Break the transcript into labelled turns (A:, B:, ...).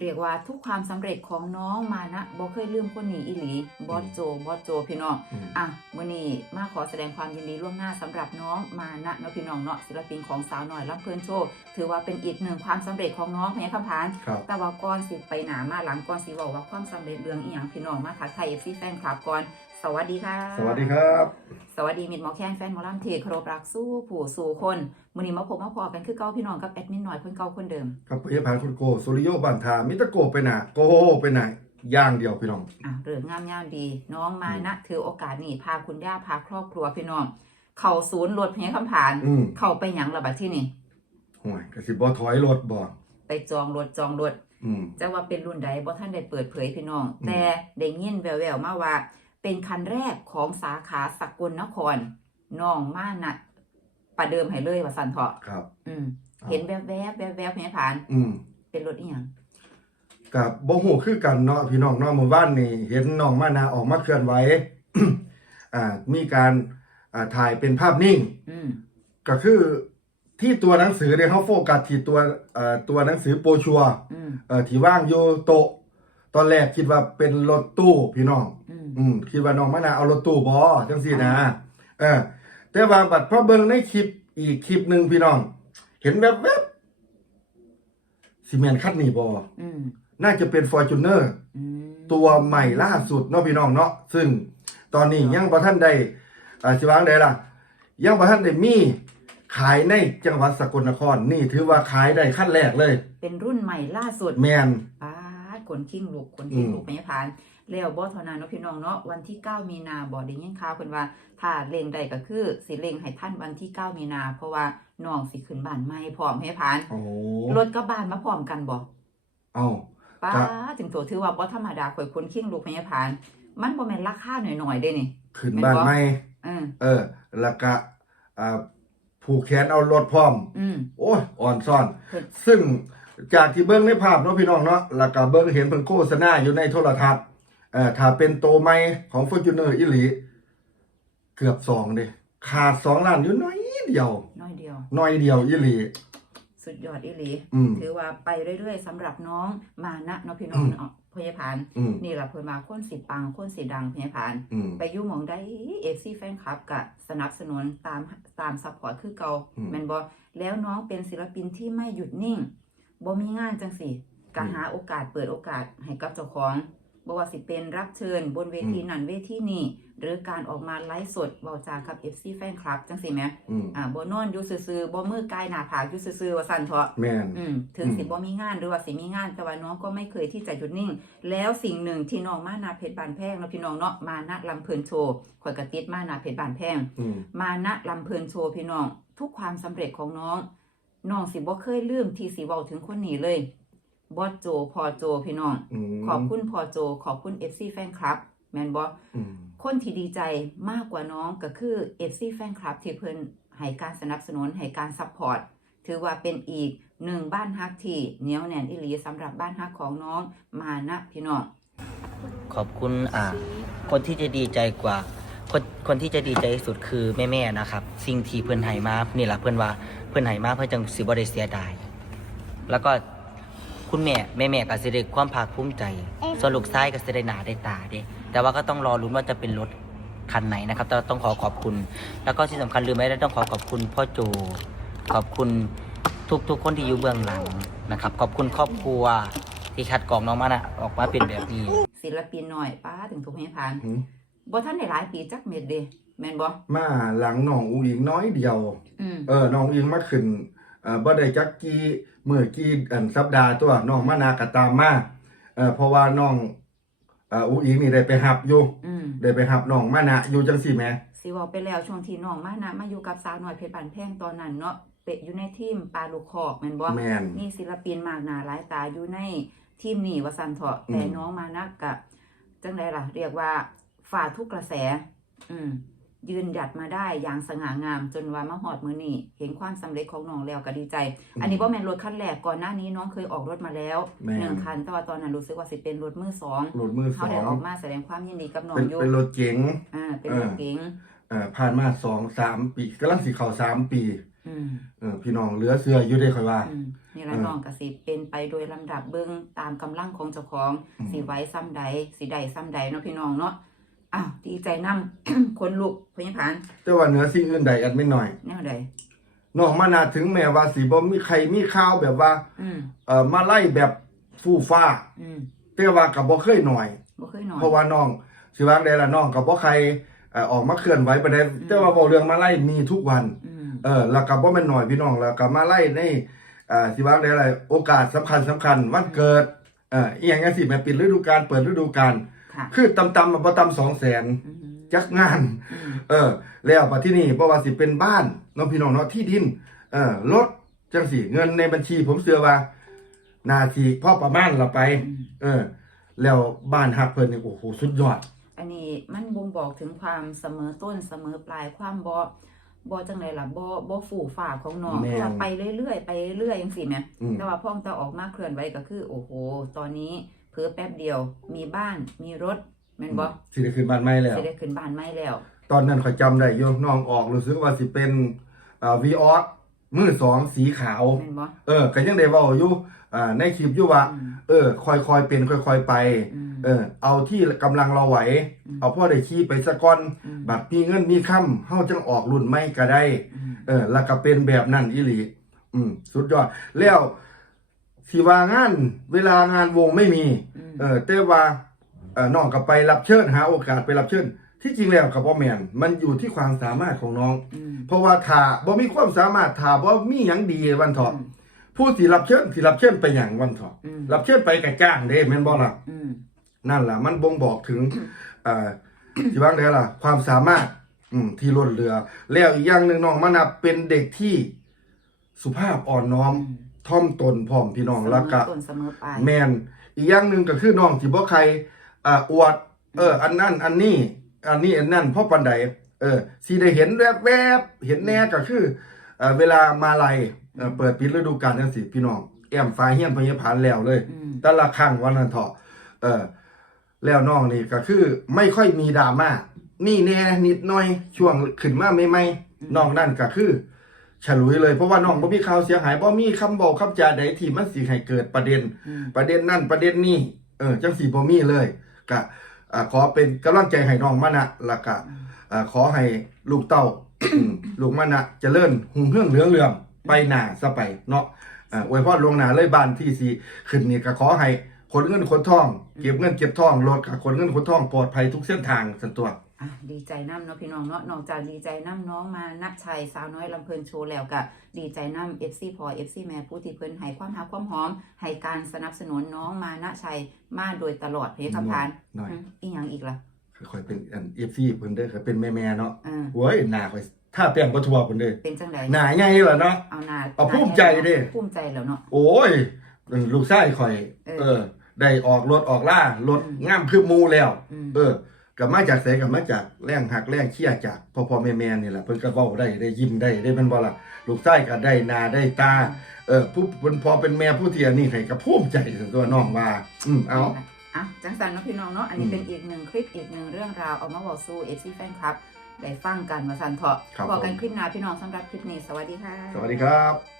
A: เรียกว่าทุกความสำเร็จของน้องมานะบ่เคยลืมคนนี้อีหลีบอสโจบอสโจพี่น้อง
B: อืม
A: อะมื้อนี้มาขอแสดงความยินดีล่วงหน้าสำหรับน้องมานะเนาะพี่น้องเนาะศิลปินของสาวหน่อยรับเพลินโชว์ถือว่าเป็นอีกหนึ่งความสำเร็จของน้องพญาคำพาน
B: ครับ
A: แต่ว่าก่อนสิไปหนามาหลังก่อนสิบอกว่าความสำเร็จเรื่องอีหยังพี่น้องมาทักทายเอฟซีแฟนคลับก่อนสวัสดีค่ะ
B: สวัสดีครับ
A: สวัสดีมิดหมอแคนแฟนหมอลำเทเคารพรักสู้ผู้สู่คนมื้อนี้มาพบมาพอกันคือเก่าพี่น้องกับแอดมินหน่อยคนเก่าคนเดิม
B: กับพยาบาลคุณโกสุริโยบันทามิตรโกไปไหนะโกไปไหนะย่างเดียวพี่น้อง
A: อะเรื่องงามยามดี น้องมานะถือโอกาสนี้พาคุณย่าพาครอบครัวพี่น้อง เข้าศูนย์รถพญาคำผาน
B: อืม
A: เข้าไปหยังระบาดที่นี่
B: ห่วยกระสิบ่ถอยรถบ่
A: ไปจองรถจองรถ
B: อืม
A: จะว่าเป็นรุ่นใดบ่ท่านได้เปิดเผยพี่น้อง
B: อืม
A: แต่ได้ยินแววๆมาว่า เป็นคันแรกของสาขาสกลนครน้องมานะประเดิมให้เลยว่าสันเถาะ
B: ครับ
A: อืม
B: ครับ
A: เห็นแวบๆแวบๆพญาผาน
B: อืม
A: เป็นรถอีหยัง
B: กับบ่ฮู้คือกันเนาะพี่น้องเนาะเมื่อวานนี่เห็นน้องมานาออกมาเคลื่อนไหว อ่า มีการอ่าถ่ายเป็นภาพนิ่ง
A: อืม
B: ก็คือที่ตัวหนังสือเนี่ยเขาโฟกัสที่ตัวเอ่อตัวหนังสือโปรชัวร์
A: อืม
B: เอ่อที่ว่างอยู่โต๊ะ ตอนแรกคิดว่าเป็นรถตู้พี่น้อง
A: อืม
B: อืมคิดว่าน้องมะนาวเอารถตู้บอจังสี่นะเออ แต่ว่าบัดพอเบิ่งในคลิปอีกคลิปหนึ่งพี่น้อง เห็นแวบๆซีเมนคัดนี่บอ
A: อืม
B: น่าจะเป็น Fortuner
A: อืม
B: ตัวใหม่ล่าสุดเนาะพี่น้องเนาะซึ่งตอนนี้ยังบ่ท่านได้อ่าสิวางได้ล่ะ ยังบ่ท่านได้มีขายในจังหวัดสกลนคร นี่ถือว่าขายได้ขั้นแรกเลย
A: เป็นรุ่นใหม่ล่าสุด
B: แมน
A: ป้าด ขนขิ้งลูกขนขิ้ง
B: อืม
A: ลูกไม่ผ่าน แล้วบ่เท่านั้นเนาะพี่น้องเนาะวันที่9มีนาบ่ได้ยินข่าวเพิ่นว่าถ้าเล็งได้ก็คือสิเล็งให้ท่านวันที่9มีนา เพราะว่าน้องสิขึ้นบ้านใหม่พร้อมให้ผ่าน
B: โอ้
A: รถกับบ้านมาพร้อมกันบ่
B: เอ้า
A: ป้า
B: ครับ
A: ถึงตัวถือว่าบ่ธรรมดาข่อยขนขิ้งลูกให้ผ่าน มันบ่แม่นราคาหน่อยๆเด้นี่
B: ขึ้นบ้านใหม่
A: เออ
B: เออแล้วก็อ่าผูกแขนเอารถพร้อม
A: อืม
B: โอ้ยอ่อนซ่อน
A: เพิ่น
B: ซึ่ง จากที่เบิ้งในภาพเนาะพี่น้องเนาะแล้วก็เบิ้งเห็นเพิ่นโฆษณาอยู่ในโทรทัศน์เอ่อถ้าเป็นโตวใหม่ของ Fortuner อีหลีเกือบสองเด้ขาดสองล้านอยู่น้อยเดียว
A: น้อยเดียว
B: น้อยเดียวอีหลี
A: สุดยอดอีหลี
B: อืม
A: ถือว่าไปเรื่อยๆสำหรับน้องมานะเนาะพี่น้อง
B: อืม
A: เนาะพยาพาน
B: อืม
A: นี่ล่ะเพิ่นมาคนสิปังคนสิดังพยาพาน
B: อืม
A: ไปอยู่หมองได้เอฟซีแฟนคลับกะสนับสนุนตามตามซัพพอร์ตคือเก่า
B: อืม
A: แม่นบ่แล้วน้องเป็นศิลปินที่ไม่หยุดนิ่ง บ่มีงานจังสิก็
B: อืม
A: หาโอกาสเปิดโอกาสให้กับเจ้าของบ่ว่าสิเป็นรับเชิญบนเวที
B: อืม
A: นั่นเวทีนี้หรือการออกมาไลฟ์สดเว้าจากับ FC แฟนคลับ จังสิแหม
B: อืม
A: อ่าบ่นอนอยู่ซื่อๆบ่มือกายหน้าผากอยู่ซื่อๆว่าซั่นเถาะ
B: แม่น
A: อืมถึง
B: อืม
A: สิบ่มีงานหรือว่าสิมีงานแต่ว่าน้องก็ไม่เคยที่จะหยุดนิ่ง แล้วสิ่งหนึ่งที่น้องมานาเพชรบานแพงเนาะพี่น้องเนาะมานะลำเพลินโชว์ข่อยกระติดมานาเพชรบานแพง
B: อืม
A: มานะลำเพลินโชว์พี่น้องทุกความสำเร็จของน้อง น้องสิบ่เคยลืมที่สิเว้าถึงคนนี้เลยบอสโจพอโจพี่น้อง
B: อืม
A: ขอบคุณพอโจ ขอบคุณ FC แฟนคลับ แม่นบ่
B: อืม
A: คนที่ดีใจมากกว่าน้องก็คือ FC แฟนคลับ ที่เพิ่นให้การสนับสนุนให้การซัพพอร์ตถือว่าเป็นอีกหนึ่งบ้านฮักที่เหนียวแน่นอิหลีสำหรับบ้านฮักของน้องมานะพี่น้อง
C: ขอบคุณอ่าคนที่จะดีใจกว่า คนคนที่จะดีใจที่สุดคือแม่ๆนะครับ สิ่งที่เพื่อนให้มานี่แหละเพื่อนว่าเพื่อนให้มาเพื่อนจังสิบ่ได้เสียดายแล้วก็คุณแม่แม่แม่ๆก็สิได้ความภาคภูมิใจส่วนลูกชายก็สิได้หนาได้ตาเด้แต่ว่าก็ต้องรอลุ้นว่าจะเป็นรถคันไหนนะครับแต่ต้องขอขอบคุณ แล้วก็ที่สำคัญลืมไม่ได้ต้องขอขอบคุณพ่อโจขอบคุณทุกๆคนที่อยู่เบื้องหลังนะครับ ขอบคุณครอบครัวที่คัดกรองน้องมานะออกมาเป็นแบบนี้
A: ศิลปินหน่อยป้าถึงทุกให้ผ่าน
B: อืม
A: บ่ท่านได้หลายปีจักเม็ดเด้แม่นบ่
B: มาหลังน้องอุ้งอิงน้อยเดียว
A: อืม
B: เออน้องอิงมาขึ้นเอ่อบ่ได้จักกี่มื้อกี่อันสัปดาห์ตัวน้องมานากะตามมาเอ่อเพราะว่าน้องเอ่ออุ้งอิงนี่ได้ไปหับอยู่
A: อืม
B: ได้ไปหับน้องมานะอยู่จังซี่แหม
A: สิเว้าไปแล้วช่วงที่น้องมานะมาอยู่กับสาวน้อยเพชรบานแพงตอนนั้นเนาะเป็ดอยู่ในทีมปลาลูกคอกแม่นบ่
B: แม่น
A: มีศิลปินมากหน้าหลายตาอยู่ในทีมนี้ว่าซั่นเถาะ
B: อืม
A: แต่น้องมานะกะจังไดล่ะ เรียกว่า ฝ่าทุกกระแส อืม ยืนหยัดมาได้อย่างสง่างามจนว่ามาฮอดมื้อนี้เห็นความสำเร็จของน้องแล้วก็ดีใจ อันนี้บ่แม่นรถคันแรกก่อนหน้านี้น้องเคยออกรถมาแล้ว
B: แม่น
A: หนึ่งคันแต่ว่าตอนนั้นรู้สึกว่าสิเป็นรถมือสอง
B: รถมือส
A: เขา
B: อ
A: ได้
B: ง
A: ออกมาแสดงความยินดีกับน้อง
B: เป็น
A: อยู่
B: เป็นรถเก๋ง
A: อ่าเป็น
B: เออ
A: รถเก๋ง
B: เอ่อผ่านมา2 3ปีกำลังสิเข้า3ปี
A: อืม
B: เออพี่น้องเหลือเสืออยู่ได้ค่อยว่า
A: อืมนี่ละ
B: เออ
A: น้องก็สิเป็นไปโดยลำดับเบิ่งตามกำลังของเจ้าของ
B: อืม
A: สิไหว้ซ้ำใดสิใดซ้ำใดเนาะพี่น้องเนาะ อ้าวดีใจนํคนลุกพยาผาน
B: แต่ว่าเหนือสิ่งอื่นใดแอดไม่หน่อย
A: แนวใด
B: น้องมานาถึงแม้ว่าสิบ่มีใครมีข่าวแบบว่า
A: อืม
B: เอ่อมาไล่แบบฟู่ฟ้า
A: อืม
B: แต่ว่าก็บ่เคยหน่อย
A: บ่เคยนอน
B: เพราะว่าน้องสิวางได้ละน้องก็บ่ใครเอ่อออกมาเคลื่อนไหวประเด็นแต่ว่าบ่เรื่องมาไล่มีทุกวัน
A: อืม
B: เออแล้วก็บ่แม่นน้อยพี่น้องแล้วก็มาไล่ในเอ่อสิวางได้อะไรโอกาสสำคัญสำคัญวันเกิดเอ่ออีหยังจังซี่แม่ปิดฤดูกาลเปิดฤดูกาล
A: ค่ะ
B: คือต่ำๆมาบ่ต่ำ2แสน
A: อืม
B: จักงาน
A: อืม
B: เออ แล้วมาที่นี่เพราะว่าสิเป็นบ้านเน้องพี่น้องเนาะที่ดิน เออรถจังสิเงินในบัญชีผมเชื่อว่า นาทีพ่อประมาณเราไป
A: อืม
B: เออ แล้วบ้านฮักเพิ่นนี่โอ้โหสุดยอด
A: อันนี้มันบ่งบอกถึงความเสมอต้นเสมอปลายความบ่บ่จังไดล่ะบ่บ่ฝู่ฝ่าของน้อง
B: แม่น
A: คือว่าไปเรื่อยๆไปเรื่อยจังซี่แหม
B: อืม
A: แต่ว่าพ่อตาออกมาเคลื่อนไหวก็คือ โอ้โห ตอนนี้ เพิ่อแป๊บเดียว มีบ้านมีรถแม่นบ่
B: สิได้ขึ้นบ้านใหม่แล้ว
A: สิได้ขึ้นบ้านใหม่แล้ว
B: ตอนนั้นข่อยจำได้อยู่น้องออกรู้สึกว่าสิเป็นอ่าวีออสมือสองสีขาว
A: แม่นบ่
B: เออก็ยังได้เว้าอยู่อ่าในคลิปอยู่ว่า
A: อืม
B: เออ ค่อยๆเป็นค่อยๆไป
A: อืม
B: เออ เอาที่กำลังเราไหว
A: อืม
B: เอาพ่อได้ขี่ไปสะก่อน
A: อืม
B: บัดมีเงินมีค่ำเฮาจังออกรุ่นใหม่ก็ได้
A: อืม
B: เออแล้วก็เป็นแบบนั้นอีหลี อืม สุดยอด แล้ว สิว่างาน เวลางานวงไม่มี
A: อืม
B: เออแต่ว่าเออน้องก็ไปรับเชิญหาโอกาสไปรับเชิญที่จริงแล้วกับบ่แม่นมันอยู่ที่ความสามารถของน้อง
A: อืม
B: เพราะว่าถ้าบ่มีความสามารถถ้าบ่มีหยังดีวันเถาะ
A: อืม
B: ผู้ที่รับเชิญที่รับเชิญไปหยังวันเถาะ
A: อืม
B: รับเชิญไปก็จ้างเด้แม่นบ่ล่ะ
A: อืม
B: นั่นแหละมันบ่งบอกถึงเอ่อที่ว่าไงล่ะ ความสามารถ อืมที่ล้นเหลือ แล้วอีกอย่างหนึ่งน้องมะนับเป็นเด็กที่สุภาพอ่อนน้อม
A: อืม
B: ท่อมตนพร้อมพี่น้องแล้วก็
A: เสมอต้นเสมอปลาย
B: แมนอีกอย่างหนึ่งก็คือน้องที่บ่ใครอ่าอวด เออ อันนั้นอันนี้ อันนี้อันนั้นพ่อปันใดเออสิได้เห็นแวบๆเห็นแน่ก็คือเอ่อเวลามาลัยเอ่อเปิดปิดฤดูกาลจังซี่พี่น้องแอมฟ้าเฮียนพญาผานแล้วเลย
A: อืม
B: แต่ละครั้งวันนั้นเถาะเออ แล้วน้องนี่ก็คือไม่ค่อยมีดราม่านี่แน่นิดหน่อยช่วงขึ้นมาใหม่ๆน้องนั่นก็คือ ฉลุยเลยเพราะว่าน้องบ่มีข่าวเสียหายบ่มีคำบอกคำจาใดที่มันสิให้เกิดประเด็น
A: อืม
B: ประเด็นนั่นประเด็นนี้เออจังสีบ่มีเลยก็อ่าขอเป็นกำลังใจให้น้องมานะแล้วก็อ่าขอให้ลูกเต้าอืมลูกมานะเจริญหุ่งเรื่องเหลืองเรืองไปหน้าซะไปเนาะอ่าอวยพรลวงหน้าเลยบ้านที่สีขึ้นนี่ก็ขอให้คนเงินคนทอง เก็บเงินเก็บทองรถกับคนเงินคนทองปลอดภัยทุกเส้นทางสันตัว
A: อะดีใจน้ำเนาะพี่น้องเนาะนอกจากดีใจน้ำน้องมานักชัยสาวน้อยลำเพลินโชว์แล้วก็ดีใจน้ำเอฟซีพอเอฟซีแม่ผู้ที่เพิ่นให้ความหาความหอมให้การสนับสนุนน้องมานะชัยมาโดยตลอดเพคำพาน
B: หน่อย
A: อืมอีหยังอีกล่ะ
B: ค่อยๆเป็นอัน FC เพิ่นเด้อค่อยเป็นแม่ๆเนาะ
A: อ่า
B: โว้ยหน้าค่อยถ้าแป้งบ่ทั่วเพิ่นเด้อ
A: เป็นจังได
B: หน้าใหญ่ล่ะเนาะ
A: เอาหน้า
B: เอาภูมิใจดิ
A: ภูมิใจแล้วเนาะ
B: โอ้ยลูกชายข่อย
A: เออ
B: เออ ได้ออกรถออกล่ารถ
A: อืม
B: งามคือหมูแล้ว
A: อืม
B: เออ กับมาจากไสกับมาจากแรงหักแรงเชี่ยจากพ่อพ่อแม่แม่นี่แหละเพิ่นก็เว้าได้ได้ยิ้มได้ได้แมันบ่ล่ะลูกชายก็ได้หน้าได้ตาเออผู้เป็นพอเป็นแม่ผู้ที่อันนี้ให้ก็ภูมิใจถึงตัวน้องว่า อืมเอา
A: อะจังสันเนาะพี่น้องเนาะอันนี้
B: อืม
A: เป็นอีกหนึ่งคลิปอีกหนึ่งเรื่องราวเอามาบอกสู้เอฟซีแฟนคลับได้ฟังกันมาสันเถาะ
B: ครับ
A: บอกกัน
B: ผม
A: คลิปหน้าพี่น้องสำหรับคลิปนี้สวัสดีค่ะ
B: สวัสดีครับ